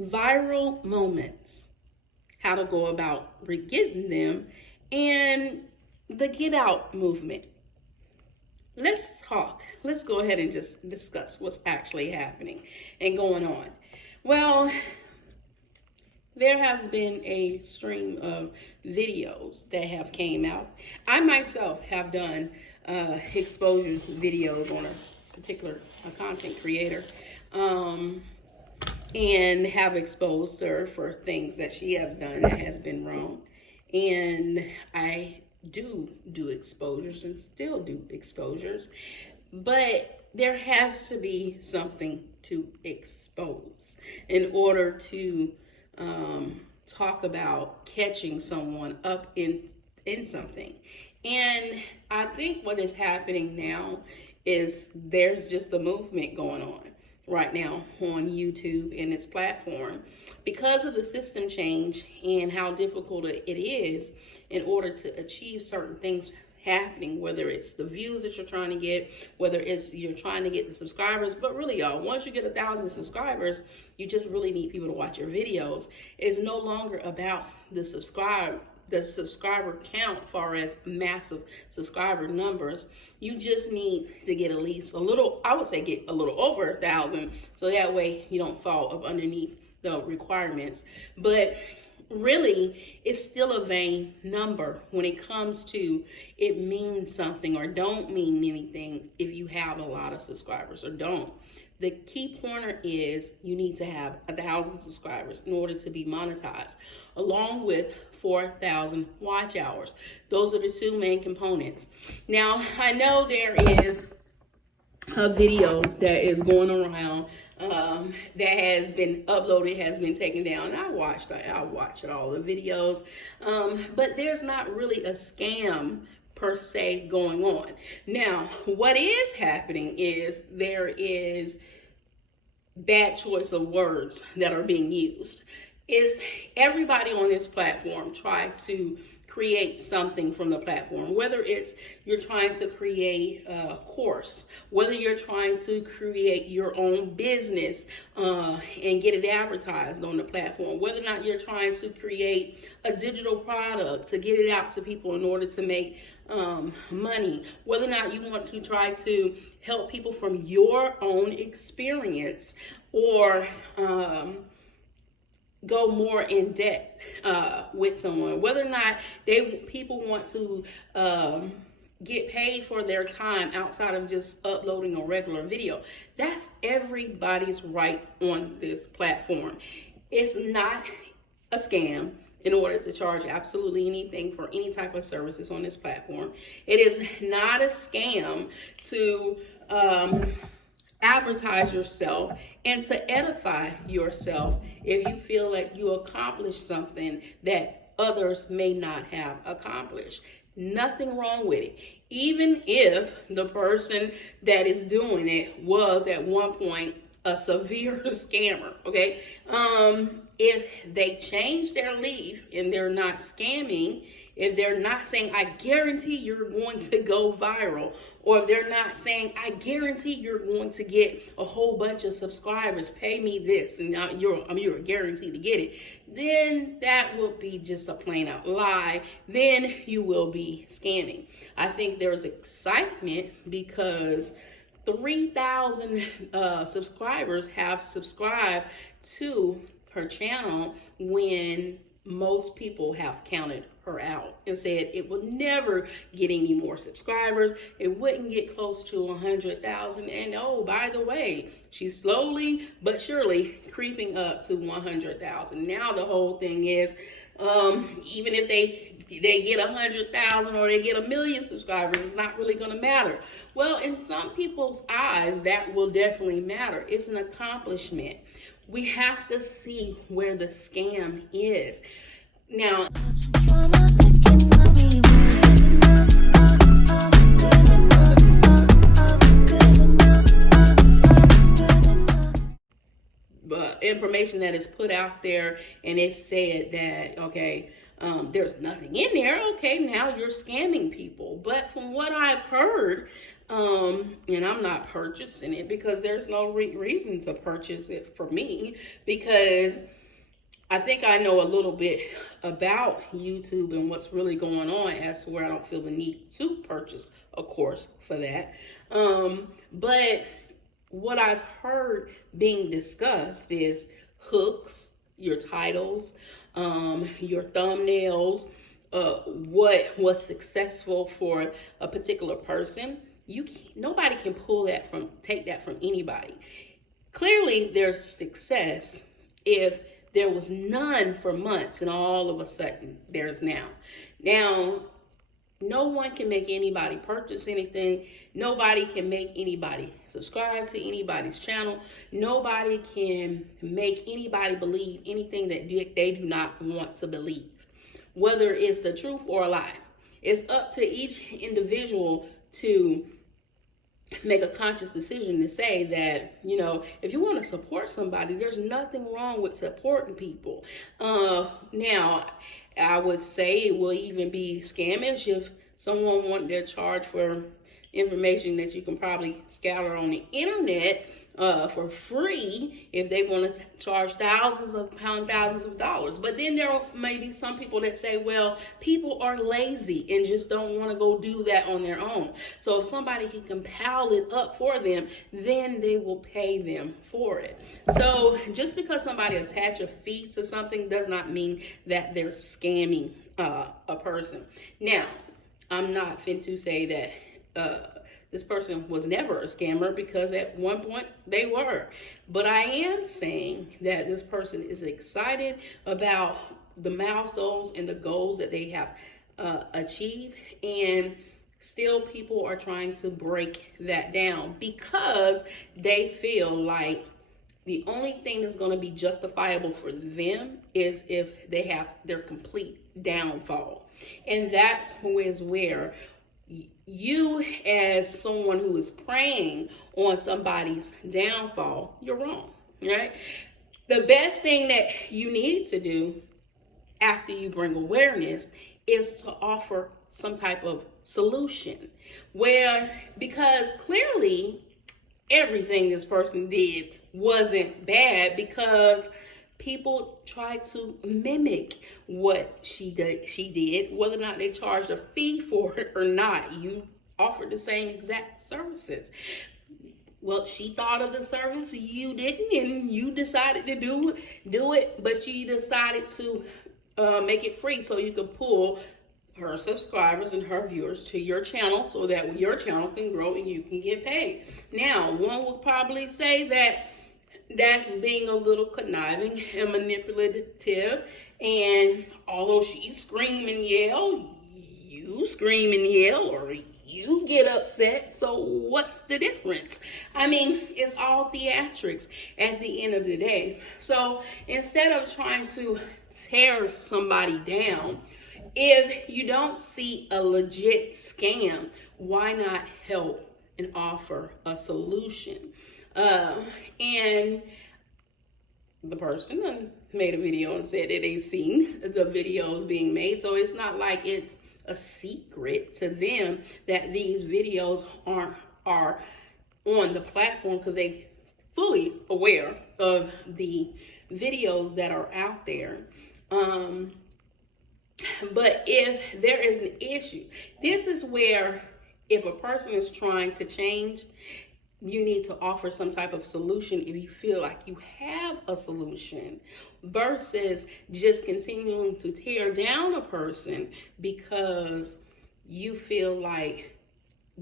viral moments, how to go about getting them, and the Get Out movement. Let's talk. Let's go ahead and just discuss what's actually happening and going on. Well, there has been a stream of videos that have came out. I myself have done exposure videos on a particular content creator, and have exposed her for things that she has done that has been wrong. And I do exposures and still do exposures, but there has to be something to expose in order to talk about catching someone up in something. And I think what is happening now is there's just a movement going on right now on YouTube and its platform because of the system change and how difficult it is in order to achieve certain things happening, whether it's the views that you're trying to get, whether it's you're trying to get the subscribers. But really, y'all, once you get 1,000 subscribers, you just really need people to watch your videos. It's no longer about the subscriber count as far as massive subscriber numbers. You just need to get at least a little, I would say get a little over 1,000, so that way you don't fall up underneath the requirements. But really, it's still a vain number when it comes to it means something or don't mean anything if you have a lot of subscribers or don't. The key pointer is you need to have 1,000 subscribers in order to be monetized, along with 4,000 watch hours. Those are the two main components. Now, I know there is a video that is going around that has been uploaded, has been taken down. I watched all the videos, but there's not really a scam per se going on. Now, what is happening is there is bad choice of words that are being used. Is everybody on this platform try to create something from the platform, whether it's you're trying to create a course, whether you're trying to create your own business and get it advertised on the platform, whether or not you're trying to create a digital product to get it out to people in order to make money, whether or not you want to try to help people from your own experience or go more in debt with someone, whether or not people want to get paid for their time outside of just uploading a regular video. That's everybody's right on this platform. It's not a scam in order to charge absolutely anything for any type of services on this platform. It is not a scam to advertise yourself and to edify yourself if you feel like you accomplished something that others may not have accomplished. Nothing wrong with it. Even if the person that is doing it was at one point a severe scammer, okay? If they change their leaf and they're not scamming, if they're not saying, I guarantee you're going to go viral, or if they're not saying, I guarantee you're going to get a whole bunch of subscribers, pay me this, and now you're guaranteed to get it, then that will be just a plain out lie. Then you will be scamming. I think there's excitement because 3,000 subscribers have subscribed to her channel when most people have counted her out and said it would never get any more subscribers. It wouldn't get close to 100,000. And oh, by the way, she's slowly but surely creeping up to 100,000. Now the whole thing is, even if they get 100,000 or they get 1,000,000 subscribers, it's not really going to matter. Well, in some people's eyes, that will definitely matter. It's an accomplishment. We have to see where the scam is. Now, but information that is put out there and it said that, okay, there's nothing in there. Okay, now you're scamming people. But from what I've heard, And I'm not purchasing it because there's no reason to purchase it for me, because I think I know a little bit about YouTube and what's really going on, as to where I don't feel the need to purchase a course for that. But what I've heard being discussed is hooks, your titles, your thumbnails, what was successful for a particular person. Nobody can take that from anybody. Clearly, there's success if there was none for months and all of a sudden there's now. Now, no one can make anybody purchase anything. Nobody can make anybody subscribe to anybody's channel. Nobody can make anybody believe anything that they do not want to believe, whether it's the truth or a lie. It's up to each individual to make a conscious decision to say that, if you want to support somebody, there's nothing wrong with supporting people. Now, I would say it will even be scamish if someone wanted to charge for information that you can probably scatter on the internet for free, if they want to charge thousands of dollars. But then there may be some people that say, well, people are lazy and just don't want to go do that on their own. So if somebody can compile it up for them, then they will pay them for it. So just because somebody attach a fee to something does not mean that they're scamming a person. Now, I'm not fin to say that this person was never a scammer, because at one point they were. But I am saying that this person is excited about the milestones and the goals that they have achieved, and still people are trying to break that down because they feel like the only thing that's going to be justifiable for them is if they have their complete downfall. And that's where you, as someone who is preying on somebody's downfall, you're wrong, right? The best thing that you need to do after you bring awareness is to offer some type of solution, because clearly everything this person did wasn't bad, because people tried to mimic what she did, whether or not they charged a fee for it or not. You offered the same exact services. Well, she thought of the service, you didn't, and you decided to do it, but you decided to make it free so you could pull her subscribers and her viewers to your channel, so that your channel can grow and you can get paid. Now, one would probably say that that's being a little conniving and manipulative, and although she scream and yell, you scream and yell, or you get upset, so what's the difference? I mean, it's all theatrics at the end of the day. So instead of trying to tear somebody down, if you don't see a legit scam, why not help and offer a solution? And the person made a video and said that they seen the videos being made, so it's not like it's a secret to them that these videos are on the platform, because they fully aware of the videos that are out there. But if there is an issue, this is where, if a person is trying to change, you need to offer some type of solution if you feel like you have a solution, versus just continuing to tear down a person because you feel like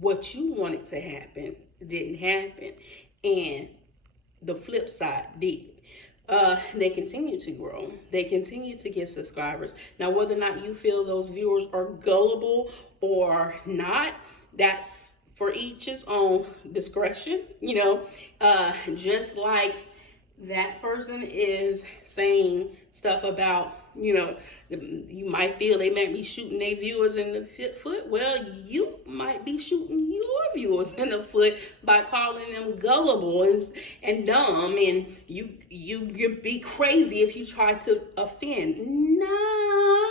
what you wanted to happen didn't happen and the flip side did. They continue to grow. They continue to get subscribers. Now, whether or not you feel those viewers are gullible or not, that's for each his own discretion, just like that person is saying stuff about, you might feel they might be shooting their viewers in the foot. Well, you might be shooting your viewers in the foot by calling them gullible and dumb, and you'd be crazy if you try to offend. Nah,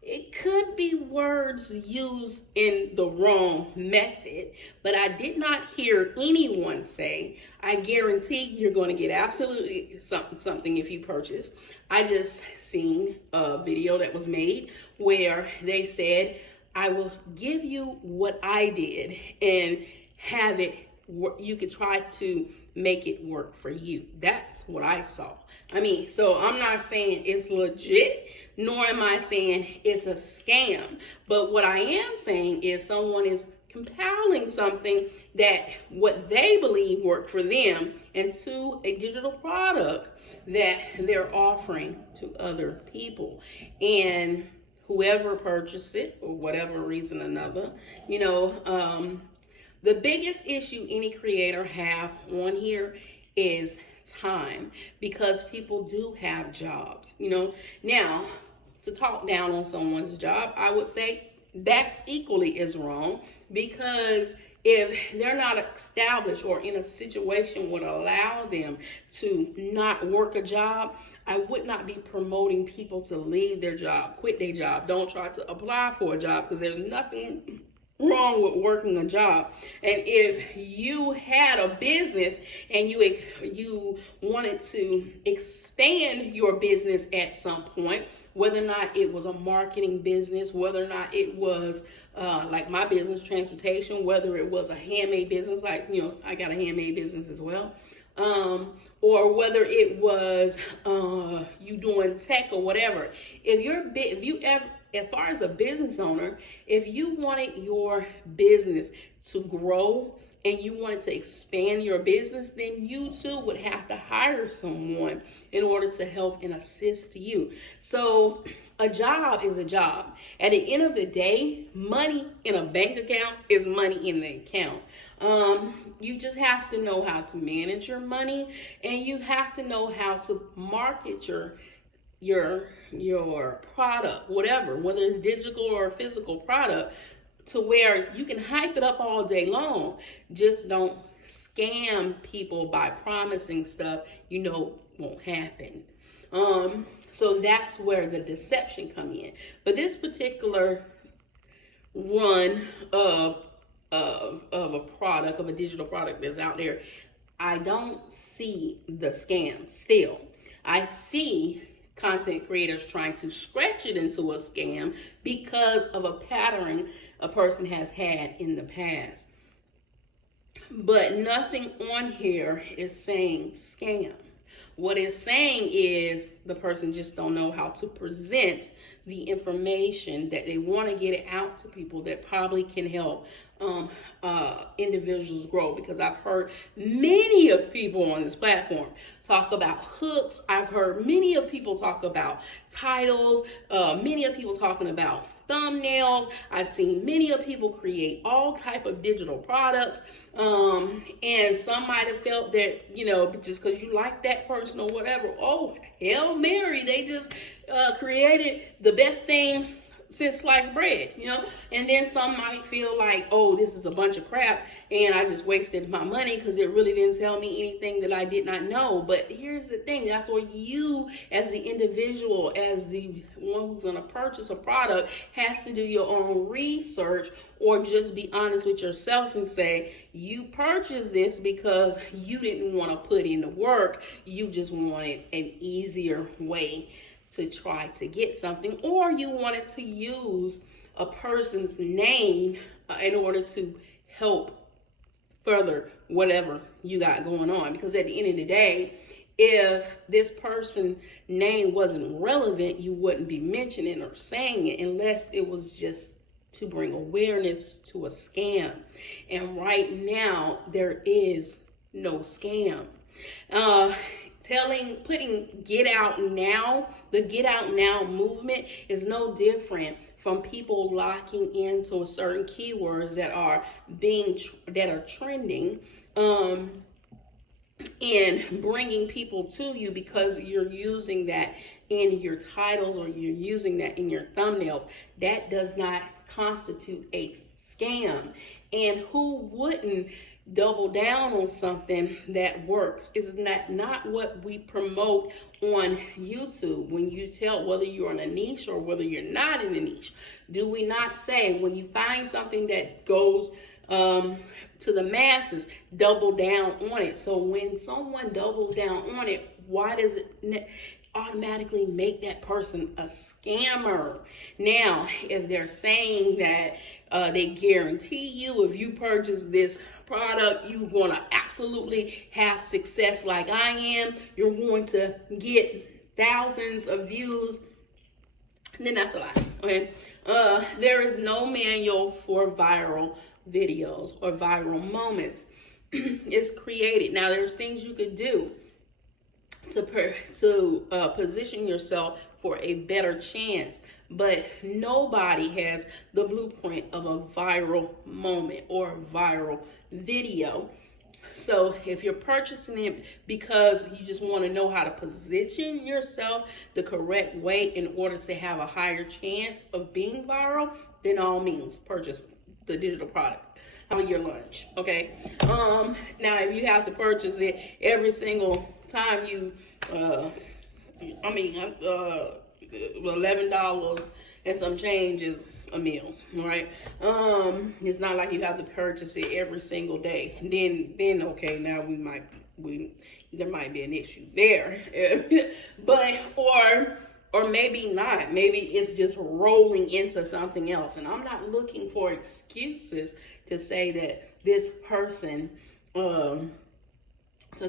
it could be words used in the wrong method, but I did not hear anyone say, I guarantee you're going to get absolutely something if you purchase. I just seen a video that was made where they said, I will give you what I did and have it, you could try to make it work for you. That's what I saw. I mean, so I'm not saying it's legit, nor am I saying it's a scam. But what I am saying is someone is compiling something that what they believe worked for them into a digital product that they're offering to other people. And whoever purchased it, for whatever reason or another, the biggest issue any creator have on here is time, because people do have jobs. Now, to talk down on someone's job, I would say that's equally as wrong, because if they're not established or in a situation would allow them to not work a job, I would not be promoting people to leave their job, quit their job, don't try to apply for a job, because there's nothing wrong with working a job. And if you had a business and you wanted to expand your business at some point, whether or not it was a marketing business, whether or not it was like my business, transportation, whether it was a handmade business, like, I got a handmade business as well, or whether it was you doing tech or whatever. As far as a business owner, if you wanted your business to grow and you wanted to expand your business, then you too would have to hire someone in order to help and assist you. So a job is a job. At the end of the day, money in a bank account is money in the account. You just have to know how to manage your money, and you have to know how to market your product, whatever, whether it's digital or a physical product, to where you can hype it up all day long. Just don't scam people by promising stuff won't happen. So that's where the deception come in. But this particular run of a product, of a digital product that's out there, I don't see the scam still. I see content creators trying to stretch it into a scam because of a pattern a person has had in the past. But nothing on here is saying scam. What it's saying is the person just don't know how to present the information that they want to get it out to people that probably can help individuals grow. Because I've heard many of people on this platform talk about hooks. I've heard many of people talk about titles, many of people talking about thumbnails. I've seen many of people create all type of digital products, and some might have felt that just because you like that person or whatever, oh, Hail Mary, they just created the best thing since sliced bread, and then some might feel like, oh, this is a bunch of crap and I just wasted my money because it really didn't tell me anything that I did not know. But here's the thing, that's where you as the individual, as the one who's going to purchase a product, has to do your own research, or just be honest with yourself and say, you purchased this because you didn't want to put in the work, you just wanted an easier way to try to get something, or you wanted to use a person's name in order to help further whatever you got going on. Because at the end of the day, if this person's name wasn't relevant, you wouldn't be mentioning or saying it unless it was just to bring awareness to a scam. And right now, there is no scam. Putting Get Out Now, the Get Out Now movement is no different from people locking into certain keywords that are trending, and bringing people to you because you're using that in your titles or you're using that in your thumbnails. That does not constitute a scam. And who wouldn't double down on something that works. It's not what we promote on YouTube. When you tell whether you're in a niche or whether you're not in a niche, do we not say when you find something that goes to the masses, double down on it? So when someone doubles down on it, why does it automatically make that person a scammer? Now, if they're saying that they guarantee you if you purchase this product, you're going to absolutely have success like I am, you're going to get thousands of views, then that's a lie. Okay, there is no manual for viral videos or viral moments. It's created. Now there's things you could do to position yourself for a better chance, but nobody has the blueprint of a viral moment or a viral video. So if you're purchasing it because you just want to know how to position yourself the correct way in order to have a higher chance of being viral, then all means purchase the digital product out of your lunch. Okay, now if you have to purchase it every single time you $11 and some change is a meal, right? It's not like you have to purchase it every single day. Then okay, now there might be an issue there. But or maybe not. Maybe it's just rolling into something else. And I'm not looking for excuses to say that this person to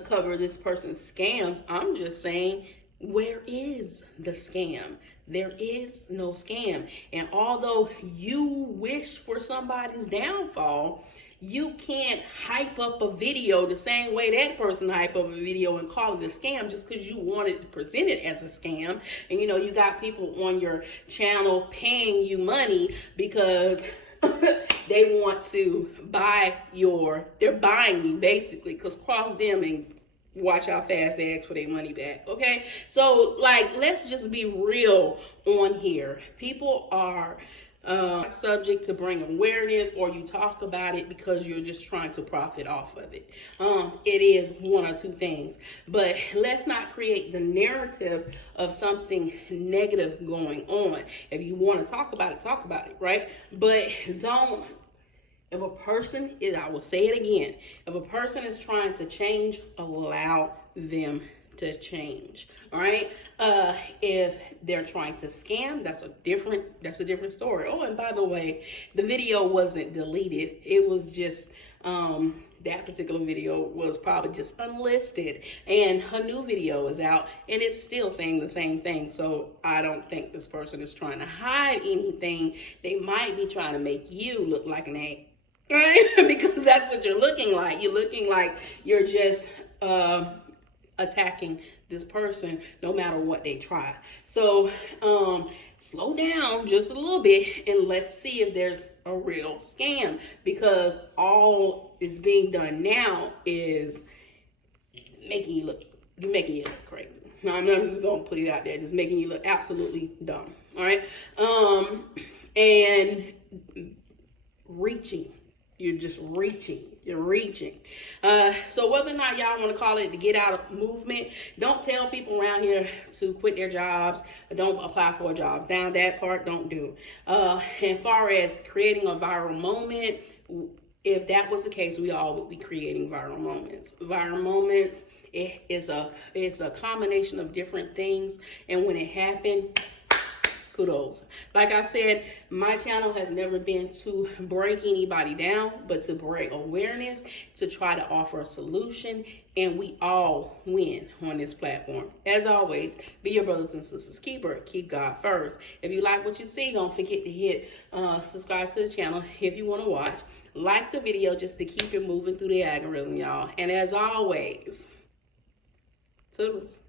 cover this person's scams. I'm just saying, where is the scam? There is no scam. And although you wish for somebody's downfall, you can't hype up a video the same way that person hype up a video and call it a scam just because you wanted to present it as a scam. And you know, you got people on your channel paying you money because they want to buy they're buying you basically, because cross them and watch how fast they ask for their money back. Okay, so like, let's just be real on here. People are subject to bring awareness, or you talk about it because you're just trying to profit off of it. It is one or two things, but let's not create the narrative of something negative going on. If you want to talk about it, right? But don't. If a person is, I will say it again, if a person is trying to change, allow them to change. All right. If they're trying to scam, that's a different story. Oh, and by the way, the video wasn't deleted. It was just that particular video was probably just unlisted, and a new video is out and it's still saying the same thing. So I don't think this person is trying to hide anything. They might be trying to make you look like an egg. Right? Because that's what you're looking like. You're looking like you're just attacking this person no matter what they try. So slow down just a little bit and let's see if there's a real scam, because all is being done now is making you look crazy. Now, I'm just gonna put it out there, just making you look absolutely dumb. All right, and reaching. You're just reaching. You're reaching. So whether or not y'all want to call it the get out movement, don't tell people around here to quit their jobs. Don't apply for a job. Down that part, don't do. As far as creating a viral moment, if that was the case, we all would be creating viral moments. Viral moments, it's a combination of different things, and when it happened, kudos. Like I've said, my channel has never been to break anybody down, but to bring awareness, to try to offer a solution, and we all win on this platform. As always, be your brothers and sisters keeper. Keep God first. If you like what you see, don't forget to hit subscribe to the channel if you want to watch. Like the video just to keep it moving through the algorithm, y'all. And as always, toodles.